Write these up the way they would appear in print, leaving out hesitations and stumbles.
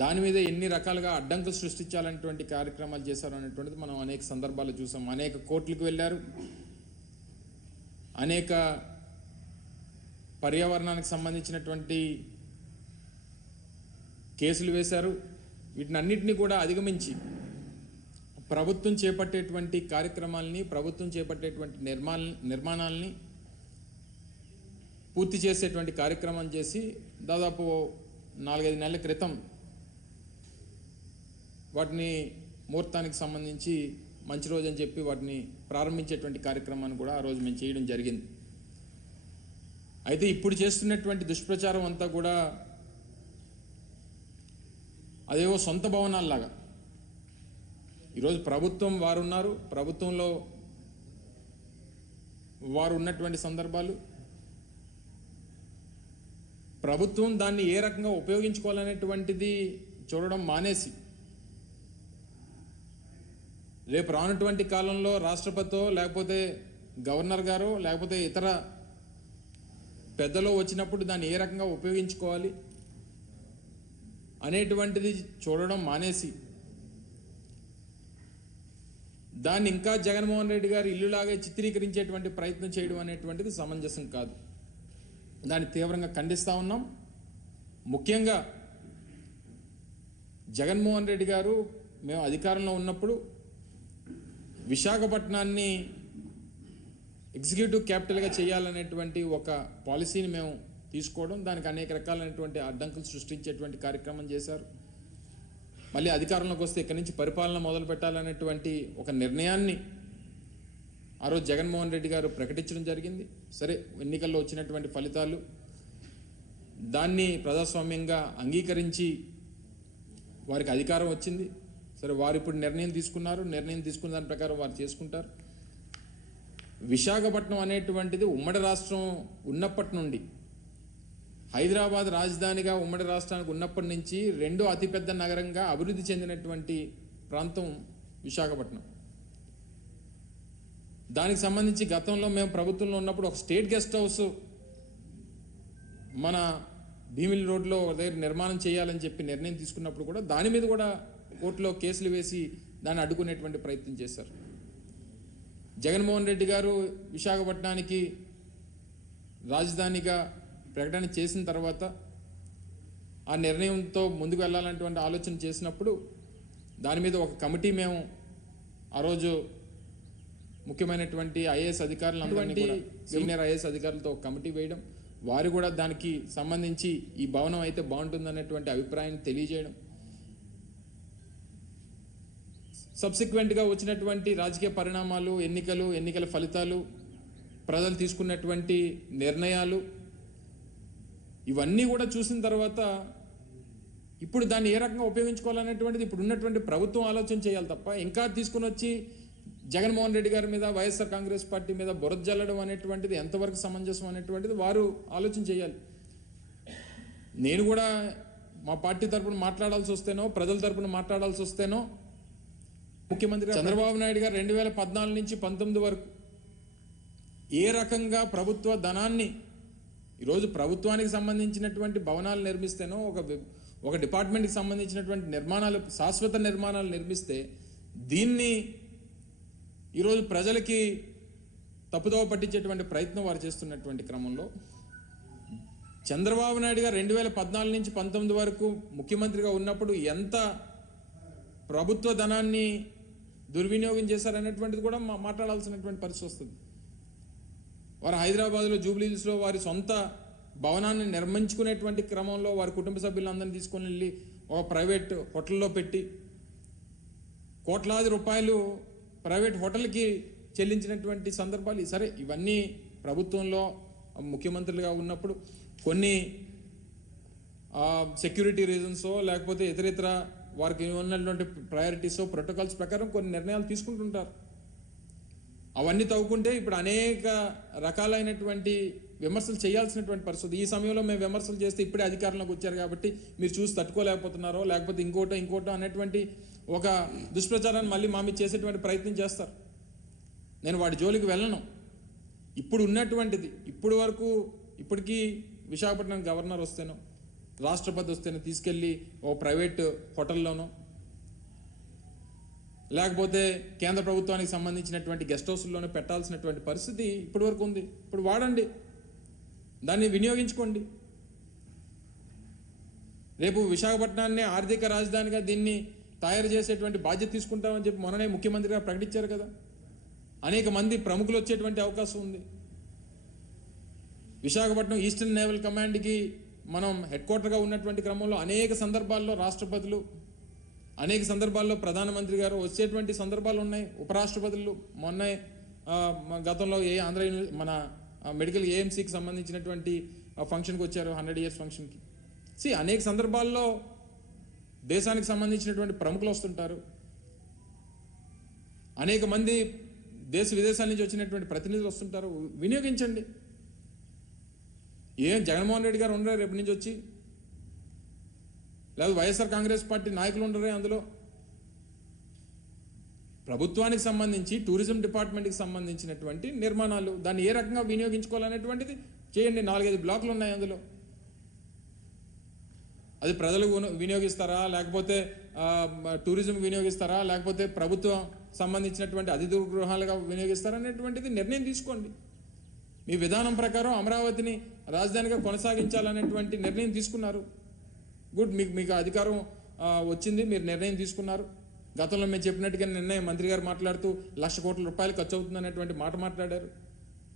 దాని మీద ఎన్ని రకాలుగా అడ్డంకులు సృష్టించాలనేటువంటి కార్యక్రమాలు చేశారు అనేటువంటిది మనం అనేక సందర్భాలు చూసాం. అనేక కోర్టులకు వెళ్ళారు, అనేక పర్యావరణానికి సంబంధించినటువంటి కేసులు వేశారు. వీటినన్నిటినీ కూడా అధిగమించి ప్రభుత్వం చేపట్టేటువంటి కార్యక్రమాలని, ప్రభుత్వం చేపట్టేటువంటి నిర్మాణాలని పూర్తి చేసేటువంటి కార్యక్రమం చేసి దాదాపు 4-5 నెలల క్రితం వాటిని ముహూర్తానికి సంబంధించి మంచి రోజు అని చెప్పి వాటిని ప్రారంభించేటువంటి కార్యక్రమాన్ని కూడా ఆ రోజు మేము చేయడం జరిగింది. అయితే ఇప్పుడు చేస్తున్నటువంటి దుష్ప్రచారం అంతా కూడా అదేవో సొంత భవనాల్లాగా, ఈరోజు ప్రభుత్వం వారు ఉన్నారు, ప్రభుత్వంలో వారు ఉన్నటువంటి సందర్భాలు, ప్రభుత్వం దాన్ని ఏ రకంగా ఉపయోగించుకోవాలనేటువంటిది చూడడం మానేసి రేపు రానటువంటి కాలంలో రాష్ట్రపతితో లేకపోతే గవర్నర్ గారు లేకపోతే ఇతర పెద్దలో వచ్చినప్పుడు దాన్ని ఏ రకంగా ఉపయోగించుకోవాలి అనేటువంటిది చూడడం మానేసి దాన్ని ఇంకా జగన్మోహన్ రెడ్డి గారు ఇల్లులాగే చిత్రీకరించేటువంటి ప్రయత్నం చేయడం అనేటువంటిది సమంజసం కాదు. దాన్ని తీవ్రంగా ఖండిస్తూ ఉన్నాం. ముఖ్యంగా జగన్మోహన్ రెడ్డి గారు మేము అధికారంలో ఉన్నప్పుడు విశాఖపట్నాన్ని ఎగ్జిక్యూటివ్ క్యాపిటల్గా చేయాలనేటువంటి ఒక పాలసీని మేము తీసుకోవడం, దానికి అనేక రకాలైనటువంటి అడ్డంకులు సృష్టించేటువంటి కార్యక్రమం చేశారు. మళ్ళీ అధికారంలోకి వస్తే ఇక్కడి నుంచి పరిపాలన మొదలు పెట్టాలనేటువంటి ఒక నిర్ణయాన్ని ఆ రోజు జగన్మోహన్ రెడ్డి గారు ప్రకటించడం జరిగింది. సరే, ఎన్నికల్లో వచ్చినటువంటి ఫలితాలు దాన్ని ప్రజాస్వామ్యంగా అంగీకరించి వారికి అధికారం వచ్చింది. సరే, వారు ఇప్పుడు నిర్ణయం తీసుకున్నారు, నిర్ణయం తీసుకున్న దాని ప్రకారం వారు చేసుకుంటారు. విశాఖపట్నం అనేటువంటిది ఉమ్మడి రాష్ట్రం ఉన్నప్పటి నుండి, హైదరాబాద్ రాజధానిగా ఉమ్మడి రాష్ట్రానికి ఉన్నప్పటి నుంచి రెండో అతిపెద్ద నగరంగా అభివృద్ధి చెందినటువంటి ప్రాంతం విశాఖపట్నం. దానికి సంబంధించి గతంలో మేము ప్రభుత్వంలో ఉన్నప్పుడు ఒక స్టేట్ గెస్ట్ హౌస్ మన భీమిలి రోడ్లో దగ్గర నిర్మాణం చేయాలని చెప్పి నిర్ణయం తీసుకున్నప్పుడు కూడా దాని మీద కూడా కోర్టులో కేసులు వేసి దాన్ని అడ్డుకునేటువంటి ప్రయత్నం చేశారు. జగన్మోహన్ రెడ్డి గారు విశాఖపట్నానికి రాజధానిగా ప్రకటన చేసిన తర్వాత ఆ నిర్ణయంతో ముందుకు వెళ్ళాలనేటువంటి ఆలోచన చేసినప్పుడు దాని మీద ఒక కమిటీ మేము ఆ రోజు ముఖ్యమైనటువంటి ఐఏఎస్ అధికారులందరినీ కూడా, సీనియర్ ఐఏఎస్ అధికారులతో ఒక కమిటీ వేయడం, వారు కూడా దానికి సంబంధించి ఈ భవనం అయితే బాగుంటుందనేటువంటి అభిప్రాయాన్ని తెలియజేయడం, సబ్సిక్వెంట్గా వచ్చినటువంటి రాజకీయ పరిణామాలు, ఎన్నికల ఫలితాలు, ప్రజలు తీసుకున్నటువంటి నిర్ణయాలు, ఇవన్నీ కూడా చూసిన తర్వాత ఇప్పుడు దాన్ని ఏ రకంగా ఉపయోగించుకోవాలనేటువంటిది ఇప్పుడు ఉన్నటువంటి ప్రభుత్వం ఆలోచన చేయాలి తప్ప ఇంకా తీసుకుని వచ్చి జగన్మోహన్ రెడ్డి గారి మీద, వైఎస్ఆర్ కాంగ్రెస్ పార్టీ మీద బురద జల్లడం అనేటువంటిది ఎంతవరకు సమంజసం అనేటువంటిది వారు ఆలోచన చేయాలి. నేను కూడా మా పార్టీ తరపున మాట్లాడాల్సి వస్తేనో, ప్రజల తరపున మాట్లాడాల్సి వస్తేనో, ముఖ్యమంత్రి చంద్రబాబు నాయుడు గారు 2014 నుంచి 19 వరకు ఏ రకంగా ప్రభుత్వ ధనాన్ని, ఈరోజు ప్రభుత్వానికి సంబంధించినటువంటి భవనాలు నిర్మిస్తేనో, ఒక డిపార్ట్మెంట్కి సంబంధించినటువంటి నిర్మాణాలు, శాశ్వత నిర్మాణాలు నిర్మిస్తే దీన్ని ఈరోజు ప్రజలకి తప్పుదోవ పట్టించేటువంటి ప్రయత్నం వారు చేస్తున్నటువంటి క్రమంలో చంద్రబాబు నాయుడు గారు 2014 నుంచి 19 వరకు ముఖ్యమంత్రిగా ఉన్నప్పుడు ఎంత ప్రభుత్వ ధనాన్ని దుర్వినియోగం చేశారనేటువంటిది కూడా మాట్లాడాల్సినటువంటి పరిస్థితి వస్తుంది. వారు హైదరాబాద్లో జూబ్లీహిల్స్లో వారి సొంత భవనాన్ని నిర్మించుకునేటువంటి క్రమంలో వారి కుటుంబ సభ్యులందరినీ తీసుకొని వెళ్ళి ఒక ప్రైవేట్ హోటల్లో పెట్టి కోట్లాది రూపాయలు ప్రైవేట్ హోటల్కి చెల్లించినటువంటి సందర్భాలు. సరే, ఇవన్నీ ప్రభుత్వంలో ముఖ్యమంత్రులుగా ఉన్నప్పుడు కొన్ని సెక్యూరిటీ రీజన్సో లేకపోతే ఇతర వారికి ఉన్నటువంటి ప్రయారిటీసో, ప్రోటోకాల్స్ ప్రకారం కొన్ని నిర్ణయాలు తీసుకుంటుంటారు. అవన్నీ తవ్వుకుంటే ఇప్పుడు అనేక రకాలైనటువంటి విమర్శలు చేయాల్సినటువంటి పరిస్థితి. ఈ సమయంలో మేము విమర్శలు చేస్తే ఇప్పుడే అధికారంలోకి వచ్చారు కాబట్టి మీరు చూసి తట్టుకోలేకపోతున్నారో లేకపోతే ఇంకోటో అనేటువంటి ఒక దుష్ప్రచారాన్ని మళ్ళీ మా మీద చేసేటువంటి ప్రయత్నం చేస్తారు. నేను వాడి జోలికి వెళ్ళను. ఇప్పుడు ఉన్నటువంటిది, ఇప్పటికీ విశాఖపట్నం గవర్నర్ వస్తేనో, రాష్ట్రపతి వస్తేనే తీసుకెళ్ళి ఓ ప్రైవేట్ హోటల్లోనో లేకపోతే కేంద్ర ప్రభుత్వానికి సంబంధించినటువంటి గెస్ట్ హౌస్లోనే పెట్టాల్సినటువంటి పరిస్థితి ఇప్పటి వరకు ఉంది. ఇప్పుడు వాడండి, దాన్ని వినియోగించుకోండి. రేపు విశాఖపట్నాన్ని ఆర్థిక రాజధానిగా దీన్ని తయారు చేసేటువంటి బాధ్యత తీసుకుంటామని చెప్పి మొన్ననే ముఖ్యమంత్రి గారు ప్రకటించారు కదా. అనేక మంది ప్రముఖులు వచ్చేటువంటి అవకాశం ఉంది. విశాఖపట్నం ఈస్టర్న్ నేవల్ కమాండ్కి మనం హెడ్ క్వార్టర్గా ఉన్నటువంటి క్రమంలో అనేక సందర్భాల్లో రాష్ట్రపతులు, అనేక సందర్భాల్లో ప్రధానమంత్రి గారు వచ్చేటువంటి సందర్భాలు ఉన్నాయి. ఉపరాష్ట్రపతులు మొన్న గతంలో మన మెడికల్ ఏఎంసీకి సంబంధించినటువంటి ఫంక్షన్కి వచ్చారు, 100 years ఫంక్షన్కి. అనేక సందర్భాల్లో దేశానికి సంబంధించినటువంటి ప్రముఖులు వస్తుంటారు. అనేక మంది దేశ విదేశాల నుంచి వచ్చినటువంటి ప్రతినిధులు వస్తుంటారు. వినియోగించండి. జగన్మోహన్ రెడ్డి గారు ఉండరు రేపు నుంచి వచ్చి, లేదా వైఎస్ఆర్ కాంగ్రెస్ పార్టీ నాయకులు ఉండరే అందులో. ప్రభుత్వానికి సంబంధించి టూరిజం డిపార్ట్మెంట్కి సంబంధించినటువంటి నిర్మాణాలు, దాన్ని ఏ రకంగా వినియోగించుకోవాలనేటువంటిది చేయండి. 4-5 బ్లాకులు ఉన్నాయి అందులో. అది ప్రజలు వినియోగిస్తారా, లేకపోతే టూరిజం వినియోగిస్తారా, లేకపోతే ప్రభుత్వం సంబంధించినటువంటి అతిథి గృహాలుగా వినియోగిస్తారా అనేటువంటిది నిర్ణయం తీసుకోండి. మీ విధానం ప్రకారం అమరావతిని రాజధానిగా కొనసాగించాలనేటువంటి నిర్ణయం తీసుకున్నారు. గుడ్, మీకు అధికారం వచ్చింది, మీరు నిర్ణయం తీసుకున్నారు. గతంలో మేము చెప్పినట్టుగా నిర్ణయం మంత్రి గారు మాట్లాడుతూ 1,00,000 కోట్ల రూపాయలు ఖర్చు అవుతుంది అనేటువంటి మాట మాట్లాడారు.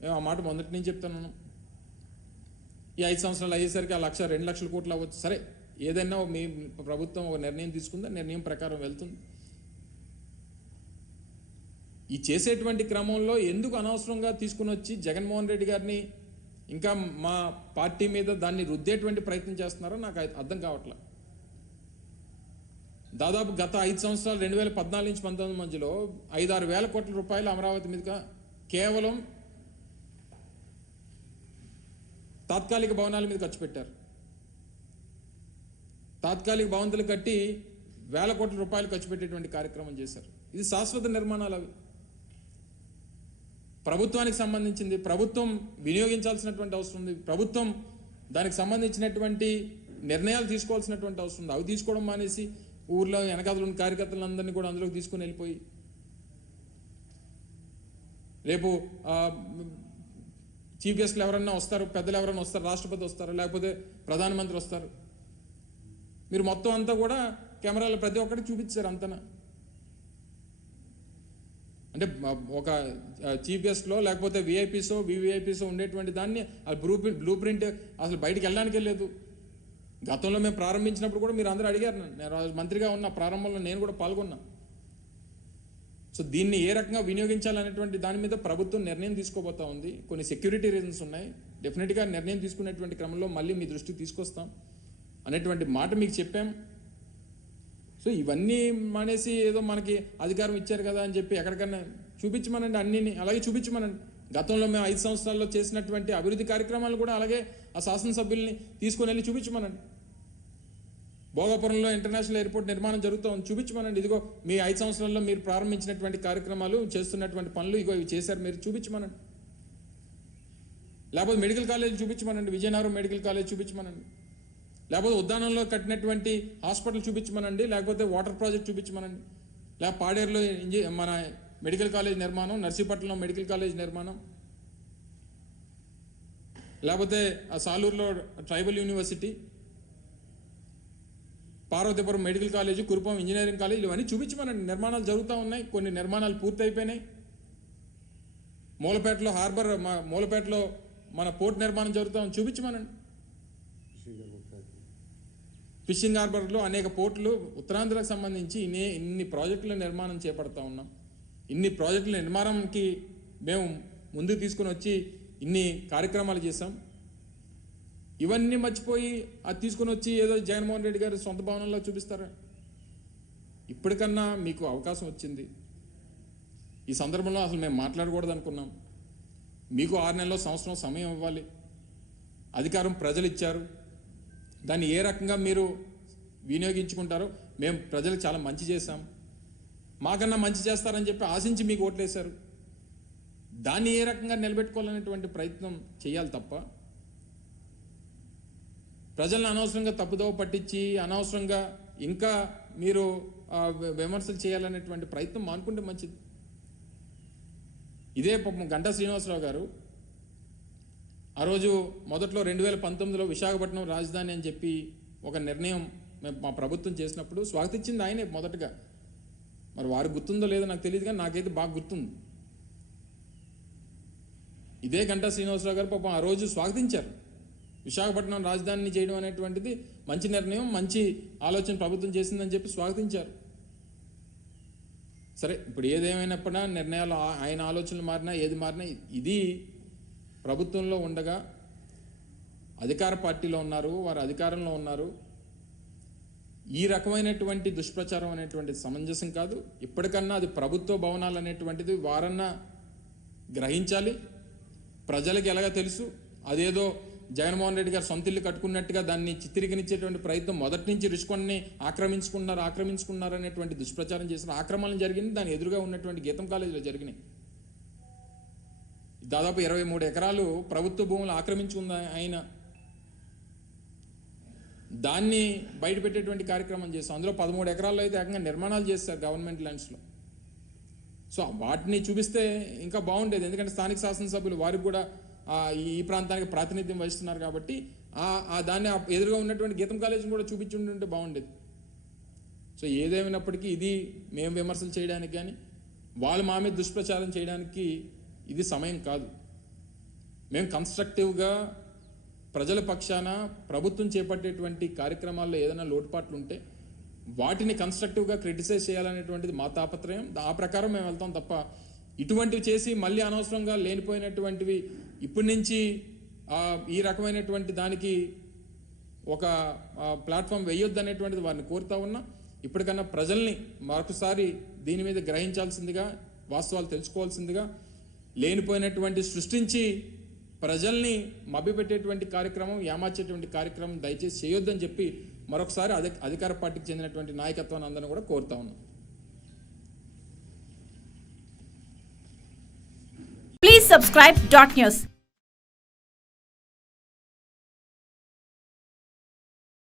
మేము ఆ మాట మొదటి నుంచి చెప్తున్నాను. ఈ 5 సంవత్సరాలు అయ్యేసరికి ఆ 1,00,000, 2 లక్షల కోట్లు అవ్వచ్చు. సరే, ఏదైనా మీ ప్రభుత్వం ఒక నిర్ణయం తీసుకుందా, నిర్ణయం ప్రకారం వెళ్తుంది. ఈ చేసేటువంటి క్రమంలో ఎందుకు అనవసరంగా తీసుకుని వచ్చి జగన్మోహన్ రెడ్డి గారిని ఇంకా మా పార్టీ మీద దాన్ని రుద్దేటువంటి ప్రయత్నం చేస్తున్నారో నాకు అర్థం కావట్లేదు. దాదాపు గత 5 సంవత్సరాలు 2014 నుంచి 2019 మధ్యలో 5-6 వేల కోట్ల రూపాయలు అమరావతి మీదుగా కేవలం తాత్కాలిక భవనాల మీద ఖర్చు పెట్టారు. తాత్కాలిక భవంతులు కట్టి వేల కోట్ల రూపాయలు ఖర్చు పెట్టేటువంటి కార్యక్రమం చేశారు. ఇది శాశ్వత నిర్మాణాలు. అవి ప్రభుత్వానికి సంబంధించింది, ప్రభుత్వం వినియోగించాల్సినటువంటి అవసరం ఉంది. ప్రభుత్వం దానికి సంబంధించినటువంటి నిర్ణయాలు తీసుకోవాల్సినటువంటి అవసరం ఉంది. అవి తీసుకోవడం మానేసి ఊర్లో వెనకాతలు ఉన్న కార్యకర్తలందరినీ కూడా అందులోకి తీసుకుని వెళ్ళిపోయి రేపు చీఫ్ గెస్ట్లు ఎవరన్నా వస్తారు, పెద్దలు ఎవరన్నా వస్తారు, రాష్ట్రపతి వస్తారు, లేకపోతే ప్రధానమంత్రి వస్తారు. మీరు మొత్తం అంతా కూడా కెమెరాలో ప్రతి ఒక్కరికి చూపించారు అంతనా. అంటే ఒక చీఫ్ గెస్ట్లో లేకపోతే విఐపీసో వివిఐపీసో ఉండేటువంటి దాన్ని ఆ బ్లూ ప్రింట్ అసలు బయటికి వెళ్ళడానికి లేదు. గతంలో మేము ప్రారంభించినప్పుడు కూడా మీరు అందరూ అడిగారు. నేను మంత్రిగా ఉన్న ప్రారంభంలో నేను కూడా పాల్గొన్నా. సో దీన్ని ఏ రకంగా వినియోగించాలనేటువంటి దాని మీద ప్రభుత్వం నిర్ణయం తీసుకోబోతా ఉంది. కొన్ని సెక్యూరిటీ రీజన్స్ ఉన్నాయి. డెఫినెట్గా నిర్ణయం తీసుకునేటువంటి క్రమంలో మళ్ళీ మీ దృష్టికి తీసుకొస్తాం అనేటువంటి మాట మీకు చెప్పాం. సో ఇవన్నీ మానేసి ఏదో మనకి అధికారం ఇచ్చారు కదా అని చెప్పి ఎక్కడికన్నా చూపించమనండి, అన్నిని అలాగే చూపించమనండి. గతంలో మేము 5 సంవత్సరాల్లో చేసినటువంటి అభివృద్ధి కార్యక్రమాలు కూడా అలాగే ఆ శాసనసభ్యుల్ని తీసుకొని వెళ్ళి చూపించమనండి. భోగాపురంలో ఇంటర్నేషనల్ ఎయిర్పోర్ట్ నిర్మాణం జరుగుతోంది, చూపించమనండి. ఇదిగో మీ 5 సంవత్సరాల్లో మీరు ప్రారంభించినటువంటి కార్యక్రమాలు, చేస్తున్నటువంటి పనులు ఇగో ఇవి చేశారు, మీరు చూపించమనండి. లేకపోతే మెడికల్ కాలేజ్ చూపించమనండి, విజయనగరం మెడికల్ కాలేజ్ చూపించమనండి. లేకపోతే ఉద్యానంలో కట్టినటువంటి హాస్పిటల్ చూపించమనండి, లేకపోతే వాటర్ ప్రాజెక్ట్ చూపించమనండి, లేకపోతే పాడేరులో మన మెడికల్ కాలేజ్ నిర్మాణం, నర్సీపట్నంలో మెడికల్ కాలేజ్ నిర్మాణం, లేకపోతే సాలూరులో tribal university, Parvathipuram medical college, Kurupam engineering college, ఇవన్నీ చూపించమనండి. నిర్మాణాలు జరుగుతూ ఉన్నాయి, కొన్ని నిర్మాణాలు పూర్తి అయిపోయినాయి. మూలపేటలో హార్బర్, మూలపేటలో మన పోర్ట్ నిర్మాణం జరుగుతామని చూపించమనండి. ఫిషింగ్ హార్బర్లో అనేక పోర్టులు, ఉత్తరాంధ్రకు సంబంధించి ఇన్ని ప్రాజెక్టుల నిర్మాణం చేపడతా ఉన్నాం. ఇన్ని ప్రాజెక్టుల నిర్మాణంకి మేము ముందుకు తీసుకుని వచ్చి ఇన్ని కార్యక్రమాలు చేశాం. ఇవన్నీ మర్చిపోయి అది తీసుకుని వచ్చి ఏదో జగన్మోహన్ రెడ్డి గారు సొంత భవనంలో చూపిస్తారా? ఇప్పటికన్నా మీకు అవకాశం వచ్చింది. ఈ సందర్భంలో అసలు మేము మాట్లాడకూడదు అనుకున్నాం. మీకు 6 నెలల్లో, సంవత్సరం సమయం ఇవ్వాలి. అధికారం ప్రజలు ఇచ్చారు, దాన్ని ఏ రకంగా మీరు వినియోగించుకుంటారో. మేము ప్రజలకు చాలా మంచి చేశాం, మాకన్నా మంచి చేస్తారని చెప్పి ఆశించి మీకు ఓట్లేశారు. దాన్ని ఏ రకంగా నిలబెట్టుకోవాలనేటువంటి ప్రయత్నం చేయాలి తప్ప ప్రజలను అనవసరంగా తప్పుదోవ పట్టించి అనవసరంగా ఇంకా మీరు విమర్శలు చేయాలనేటువంటి ప్రయత్నం మానుకుంటే మంచిది. ఇదే పాపం గంటా శ్రీనివాసరావు గారు ఆ రోజు మొదట్లో 2019లో విశాఖపట్నం రాజధాని అని చెప్పి ఒక నిర్ణయం మా ప్రభుత్వం చేసినప్పుడు స్వాగతించింది ఆయనే మొదటగా. మరి వారికి గుర్తుందో లేదో నాకు తెలియదు, కానీ నాకైతే బాగా గుర్తుంది. ఇదే గంటా శ్రీనివాసరావు గారు పాపం ఆ రోజు స్వాగతించారు. విశాఖపట్నం రాజధానిని చేయడం అనేటువంటిది మంచి నిర్ణయం, మంచి ఆలోచన ప్రభుత్వం చేసిందని చెప్పి స్వాగతించారు. సరే, ఇప్పుడు ఏదేమైనప్పుడా నిర్ణయాలు ఆయన ఆలోచనలు మారినా ఏది మారినా ఇది ప్రభుత్వంలో ఉండగా అధికార పార్టీలో ఉన్నారు, వారు అధికారంలో ఉన్నారు. ఈ రకమైనటువంటి దుష్ప్రచారం అనేటువంటిది సమంజసం కాదు. ఇప్పటికన్నా అది ప్రభుత్వ భవనాలు అనేటువంటిది వారన్నా గ్రహించాలి. ప్రజలకు ఎలాగ తెలుసు, అదేదో జగన్మోహన్ రెడ్డి గారు సొంత ఇల్లు కట్టుకున్నట్టుగా దాన్ని చిత్రీకరించేటువంటి ప్రయత్నం మొదటి నుంచి రుషికొండని ఆక్రమించుకున్నారు అనేటువంటి దుష్ప్రచారం చేసిన ఆక్రమణలు జరిగింది. దాని ఎదురుగా ఉన్నటువంటి గీతం కాలేజీలో జరిగినాయి. దాదాపు 23 ఎకరాలు ప్రభుత్వ భూములు ఆక్రమించుకుంది ఆయన. దాన్ని బయటపెట్టేటువంటి కార్యక్రమం చేస్తాం. అందులో 13 ఎకరాల్లో అయితే ఏకంగా నిర్మాణాలు చేస్తారు గవర్నమెంట్ ల్యాండ్స్లో. సో వాటిని చూపిస్తే ఇంకా బాగుండేది, ఎందుకంటే స్థానిక శాసనసభ్యులు వారికి కూడా ఈ ప్రాంతానికి ప్రాతినిధ్యం వహిస్తున్నారు కాబట్టి దాన్ని ఎదురుగా ఉన్నటువంటి గీతం కాలేజీని కూడా చూపించుంటే బాగుండేది. సో ఏదేమైనప్పటికీ ఇది మేము విమర్శలు చేయడానికి కానీ వాళ్ళు మా మీద దుష్ప్రచారం చేయడానికి ఇది సమయం కాదు. మేము కన్స్ట్రక్టివ్గా ప్రజల పక్షాన ప్రభుత్వం చేపట్టేటువంటి కార్యక్రమాల్లో ఏదైనా లోటుపాట్లు ఉంటే వాటిని కన్స్ట్రక్టివ్గా క్రిటిసైజ్ చేయాలనేటువంటిది మా తాపత్రయం. ఆ ప్రకారం మేము వెళ్తాం తప్ప ఇటువంటివి చేసి మళ్ళీ అనవసరంగా లేనిపోయినటువంటివి ఇప్పటి నుంచి ఈ రకమైనటువంటి దానికి ఒక ప్లాట్ఫామ్ వేయొద్దు అనేటువంటిది వారిని కోరుతా ఉన్నా. ఇప్పటికన్నా ప్రజల్ని మరొకసారి దీని మీద గ్రహించాల్సిందిగా, వాస్తవాలు తెలుసుకోవాల్సిందిగా, లేనిపోయినటువంటి సృష్టించి ప్రజల్ని మభ్యపెట్టేటువంటి కార్యక్రమం, ఏమార్చేటువంటి కార్యక్రమం దయచేసి చేయొద్దని చెప్పి మరొకసారి అధికార పార్టీకి చెందినటువంటి నాయకత్వాన్ని అందరినీ కూడా కోరుతా ఉన్నాం. Please subscribe Dot News.